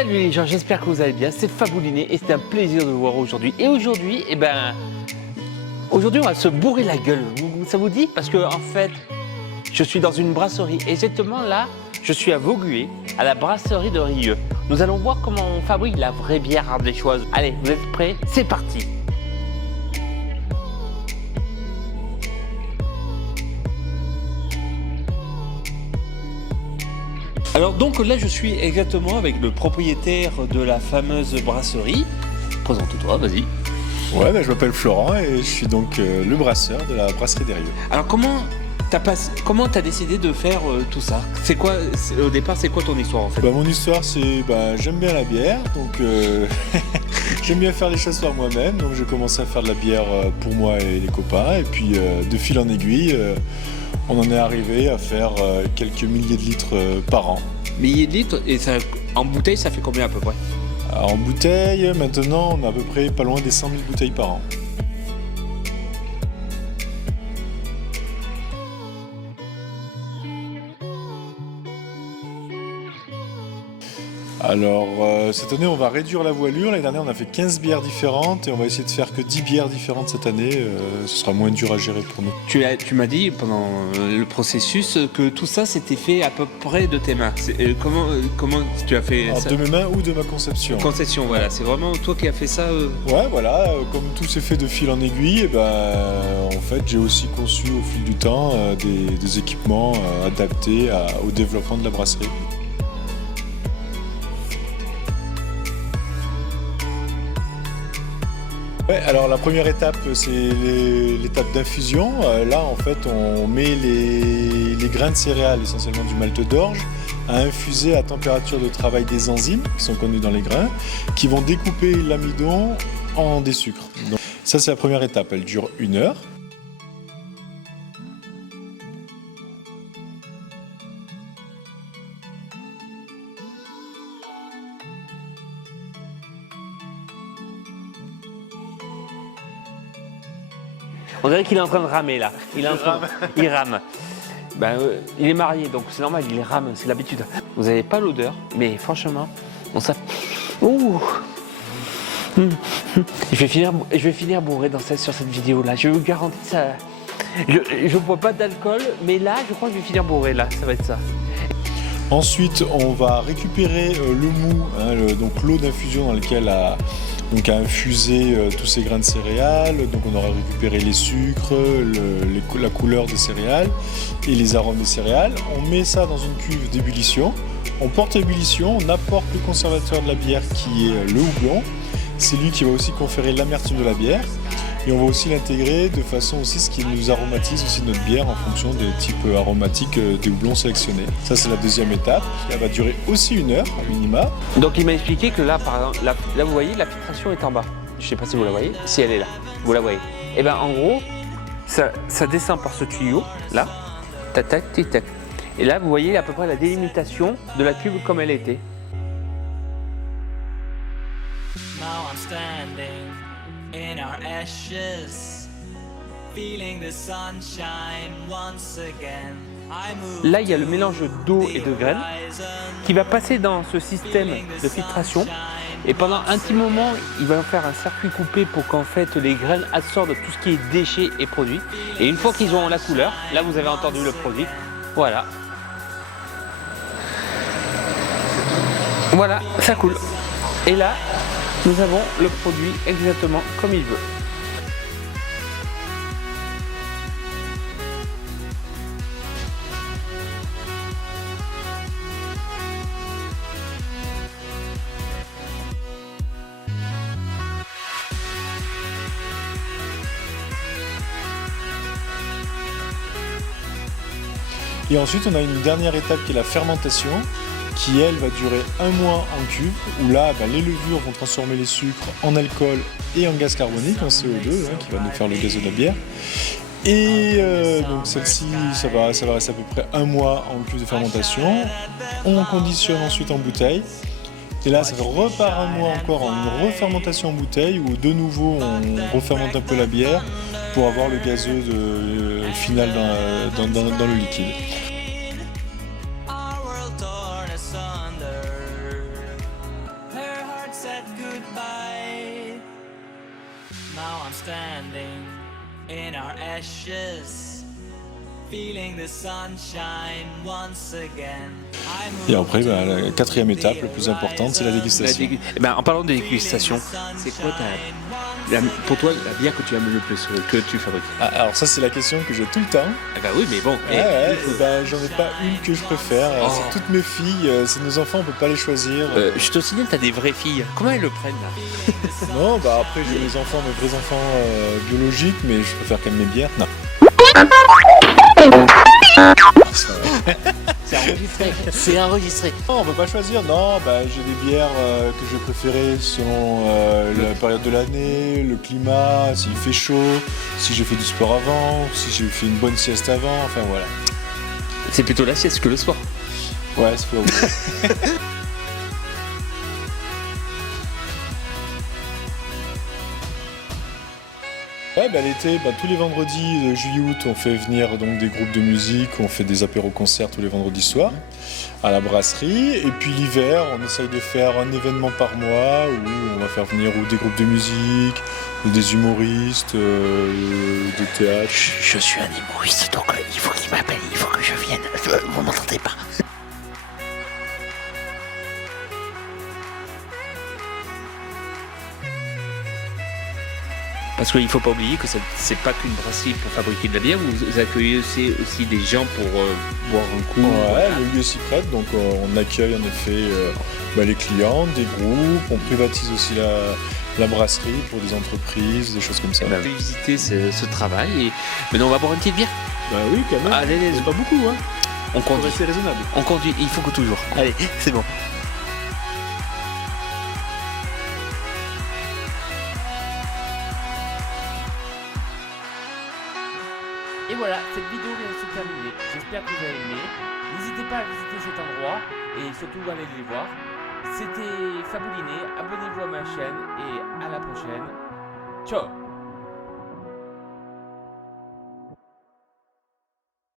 Salut les gens, j'espère que vous allez bien, c'est Fabouliné et c'est un plaisir de vous voir aujourd'hui. Et aujourd'hui, aujourd'hui on va se bourrer la gueule, ça vous dit? Parce que en fait, je suis dans une brasserie, exactement là, je suis à Vaugué, à la brasserie de Rieux. Nous allons voir comment on fabrique la vraie bière ardéchoise. Allez, vous êtes prêts? C'est parti! Alors donc là je suis exactement avec le propriétaire de la fameuse brasserie. Présente-toi, vas-y. Ouais, je m'appelle Florent et je suis donc le brasseur de la brasserie des Rieux. Alors comment t'as décidé de faire tout ça? C'est quoi, au départ, c'est quoi ton histoire en fait? Mon histoire c'est, j'aime bien la bière, donc j'aime bien faire les choses par moi-même, donc j'ai commencé à faire de la bière pour moi et les copains, et puis de fil en aiguille, on en est arrivé à faire quelques milliers de litres par an. Milliers de litres, et ça, en bouteille ça fait combien à peu près? Alors, en bouteille, maintenant on a à peu près pas loin des 100 000 bouteilles par an. Alors, cette année, on va réduire la voilure. L'année dernière, on a fait 15 bières différentes et on va essayer de faire que 10 bières différentes cette année. Ce sera moins dur à gérer pour nous. Tu m'as dit pendant le processus que tout ça s'était fait à peu près de tes mains. Comment tu as fait ça? De mes mains ou de ma conception. Conception, voilà. C'est vraiment toi qui as fait ça Ouais, voilà. Comme tout s'est fait de fil en aiguille, en fait, j'ai aussi conçu au fil du temps des équipements adaptés au développement de la brasserie. Ouais, alors la première étape, c'est l'étape d'infusion. Là, en fait, on met les grains de céréales, essentiellement du malt d'orge, à infuser à température de travail des enzymes qui sont connues dans les grains, qui vont découper l'amidon en des sucres. Donc, ça, c'est la première étape. Elle dure 1 heure. On dirait qu'il est en train de ramer là. Il rame. Il est marié, donc c'est normal, il rame, c'est l'habitude. Vous n'avez pas l'odeur, mais franchement, on s'appelle. Ouh. Je vais finir bourré sur cette vidéo là. Je vous garantis ça. Je bois pas d'alcool, mais là, je crois que je vais finir bourré là. Ça va être ça. Ensuite, on va récupérer le mou, donc l'eau d'infusion dans laquelle a infusé tous ces grains de céréales. Donc on aura récupéré les sucres, la couleur des céréales et les arômes des céréales. On met ça dans une cuve d'ébullition. On porte à ébullition, on apporte le conservateur de la bière qui est le houblon. C'est lui qui va aussi conférer l'amertume de la bière. Et on va aussi l'intégrer de façon aussi ce qui nous aromatise aussi notre bière en fonction des types aromatiques des houblons sélectionnés. Ça, c'est la deuxième étape. Elle va durer aussi 1 heure, à minima. Donc il m'a expliqué que là, par exemple, là vous voyez, la filtration est en bas. Je sais pas si vous la voyez. Si elle est là, vous la voyez. Et en gros, ça descend par ce tuyau, là. Tac, tac, tic, tac. Et là, vous voyez à peu près la délimitation de la cuve comme elle était. Now I'm standing in our ashes, feeling the sunshine once again. Là, il y a le mélange d'eau et de graines qui va passer dans ce système de filtration. Et pendant un petit moment, il va faire un circuit coupé pour qu'en fait les graines absorbent tout ce qui est déchets et produits. Et une fois qu'ils ont la couleur, là vous avez entendu le produit. Voilà. Voilà, ça coule. Et là, nous avons le produit exactement comme il veut. Et ensuite, on a une dernière étape qui est la fermentation, qui elle va durer 1 mois en cuve, où là, les levures vont transformer les sucres en alcool et en gaz carbonique, en CO2, qui va nous faire le gaz de la bière. Et donc celle-ci, ça va rester à peu près 1 mois en cuve de fermentation. On conditionne ensuite en bouteille. Et là, ça repart 1 mois encore en une refermentation en bouteille, où de nouveau, on refermente un peu la bière pour avoir le gazeux final dans le liquide. said goodbye. Now I'm standing in our ashes, feeling the sunshine once again. Et après, la quatrième étape, la plus importante, c'est la dégustation. En parlant de dégustation, c'est quoi pour toi la bière que tu aimes le plus, que tu fabriques? Ah, alors ça, c'est la question que j'ai tout le temps. Ah bah oui, mais bon. J'en ai pas une que je préfère. Oh. C'est toutes mes filles, c'est nos enfants, on peut pas les choisir. Je te signale, t'as des vraies filles. Comment elles le prennent là? Non, après j'ai mes enfants, mes vrais enfants biologiques, mais je préfère quand même mes bières. Non. C'est enregistré. C'est enregistré. Non, on peut pas choisir. Non, j'ai des bières que je préférais selon la période de l'année, le climat, s'il fait chaud, si j'ai fait du sport avant, si j'ai fait une bonne sieste avant, enfin voilà. C'est plutôt la sieste que le sport. Ouais, c'est pas vrai. L'été, tous les vendredis de juillet-août, on fait venir donc des groupes de musique, on fait des apéros-concerts tous les vendredis soirs à la brasserie. Et puis l'hiver, on essaye de faire un événement par mois où on va faire venir ou des groupes de musique, ou des humoristes, des théâtres. Je suis un humoriste, donc il faut qu'il m'appelle, il faut que je vienne. Vous m'entendez pas? Parce qu'il ne faut pas oublier que c'est pas qu'une brasserie pour fabriquer de la bière, vous accueillez aussi des gens pour boire un coup. Ouais, voilà. le lieu s'y prête, donc on accueille en effet les clients, des groupes, on privatise aussi la brasserie pour des entreprises, des choses comme ça. On a pu visiter ce travail et maintenant on va boire une petite bière. Bah oui, quand même. Allez, c'est pas beaucoup, hein. On Faut conduit. rester raisonnable. On conduit, il faut que toujours. Allez, c'est bon. Et voilà, cette vidéo vient de se terminer. J'espère que vous avez aimé. N'hésitez pas à visiter cet endroit et surtout à aller les voir. C'était Fabouliné, abonnez-vous à ma chaîne et à la prochaine. Ciao.